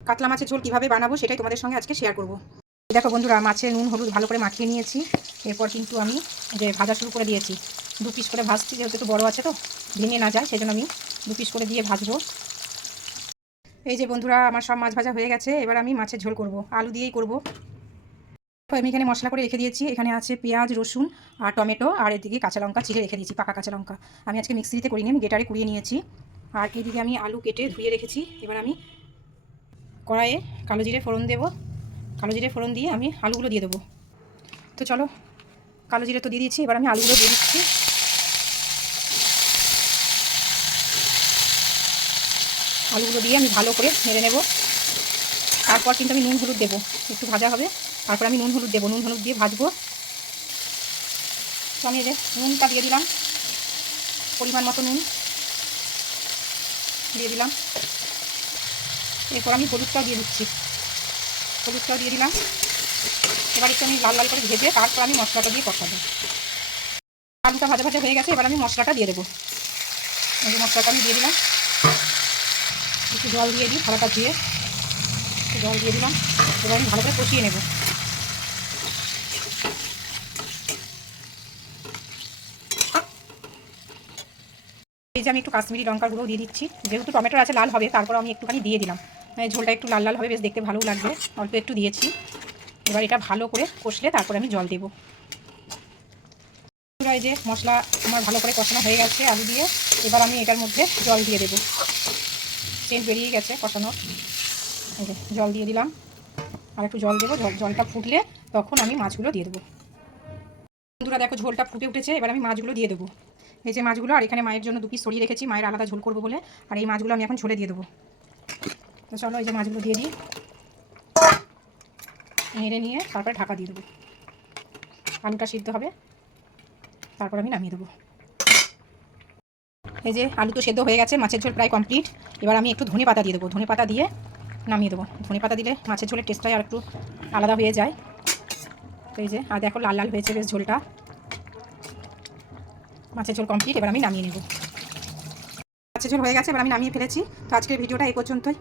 কাতলা মাছের ঝোল কীভাবে বানাবো সেটাই তোমাদের সঙ্গে আজকে শেয়ার করব। দেখো বন্ধুরা, মাছে নুন হলুদ ভালো করে মাখিয়ে নিয়েছি। এরপর কিন্তু আমি যে ভাজা শুরু করে দিয়েছি। 2 পিস করে ভাজছি, যেহেতু একটু বড়ো আছে তো ভেঙে না যায়, সেই জন্য আমি 2 পিস করে দিয়ে ভাজবো। এই যে বন্ধুরা, আমার সব মাছ ভাজা হয়ে গেছে। এবার আমি মাছের ঝোল করব, আলু দিয়েই করব। আমি এখানে মশলা করে রেখে দিয়েছি। এখানে আছে পেঁয়াজ, রসুন আর টমেটো, আর এদিকে কাঁচা লঙ্কা চিড়ে রেখে দিয়েছি, পাকা কাঁচা লঙ্কা। আমি আজকে মিক্সিতে করিনি, আমি গ্রেটারে কুড়িয়ে নিয়েছি। আর এদিকে আমি আলু কেটে ধুয়ে রেখেছি। এবার আমি কড়াইয়ে কালো জিরে ফোড়ন দেবো। কালো জিরে ফোড়ন দিয়ে আমি আলুগুলো দিয়ে দেবো। তো চলো, কালো জিরে তো দিয়ে দিচ্ছি, এবার আমি আলুগুলো দিয়ে দিচ্ছি। আলুগুলো দিয়ে আমি ভালো করে নেড়ে নেব। তারপর কিন্তু আমি নুন হলুদ দেবো, একটু ভাজা হবে, তারপর আমি নুন হলুদ দেবো। নুন হলুদ দিয়ে ভাজবো। তো আমি এই যে নুনটা দিয়ে দিলাম, পরিমাণ মতো নুন দিয়ে দিলাম। এরপর আমি হলুদটাও দিয়ে দিচ্ছি, হলুদটাও দিয়ে দিলাম। এবার একটু আমি লাল লাল করে ভেজে তারপর আমি মশলাটা দিয়ে কষাবো। আলুটা ভাজা ভাজা হয়ে গেছে, এবার আমি মশলাটা দিয়ে দেবো। এই যে মশলাটা আমি দিয়ে দিলাম। একটু জল দিয়ে দিই, থালাটা ধুয়ে একটু জল দিয়ে দিলাম। এবার আমি ভালো করে কষিয়ে নেব। এই যে আমি একটু কাশ্মীরি লঙ্কার গুঁড়ো দিয়ে দিচ্ছি, যেহেতু টমেটো আছে লাল হবে, তারপর আমি একটুখানি দিয়ে দিলাম। ঝোলটা একটু লাল লাল হবে, বেশ দেখতে ভালো লাগবে, অল্প একটু দিয়েছি। এবার এটা ভালো করে কষলে তারপর আমি জল দেবো। এই যে মশলা আমার ভালো করে কষানো হয়ে গেছে আলু দিয়ে। এবার আমি এটার মধ্যে জল দিয়ে দেবো। সেন্ট বেরিয়ে গেছে কষানো। এই যে জল দিয়ে দিলাম, আর একটু জল দেবো। জলটা ফুটলে তখন আমি মাছগুলো দিয়ে দেবো। বন্ধুরা দেখো, ঝোলটা ফুটে উঠেছে, এবার আমি মাছগুলো দিয়ে দেবো। এই যে মাছগুলো, আর এখানে মায়ের জন্য 2 পিস সরিয়ে রেখেছি, মায়ের আলাদা ঝোল করবো বলে। আর এই মাছগুলো আমি এখন ঝোলে দিয়ে দেবো। তো চলো, এই যে মাছগুলো দিয়ে দিই, নেড়ে নিয়ে তারপরে ঢাকা দিয়ে দেবো। আলুটা সিদ্ধ হবে, তারপর আমি নামিয়ে দেবো। এই যে আলু তো সেদ্ধ হয়ে গেছে, মাছের ঝোল প্রায় কমপ্লিট। এবার আমি একটু ধনে পাতা দিয়ে দেবো, ধনে পাতা দিয়ে নামিয়ে দেবো। ধনে পাতা দিলে মাছের ঝোলের টেস্টটাই আর একটু আলাদা হয়ে যায়। তো এই যে, আর দেখো লাল লাল হয়েছে বেশ ঝোলটা। মাছের ঝোল কমপ্লিট, এবার আমি নামিয়ে নেব। মাছের ঝোল হয়ে গেছে, এবার আমি নামিয়ে ফেলেছি। তো আজকের ভিডিওটা এই পর্যন্তই।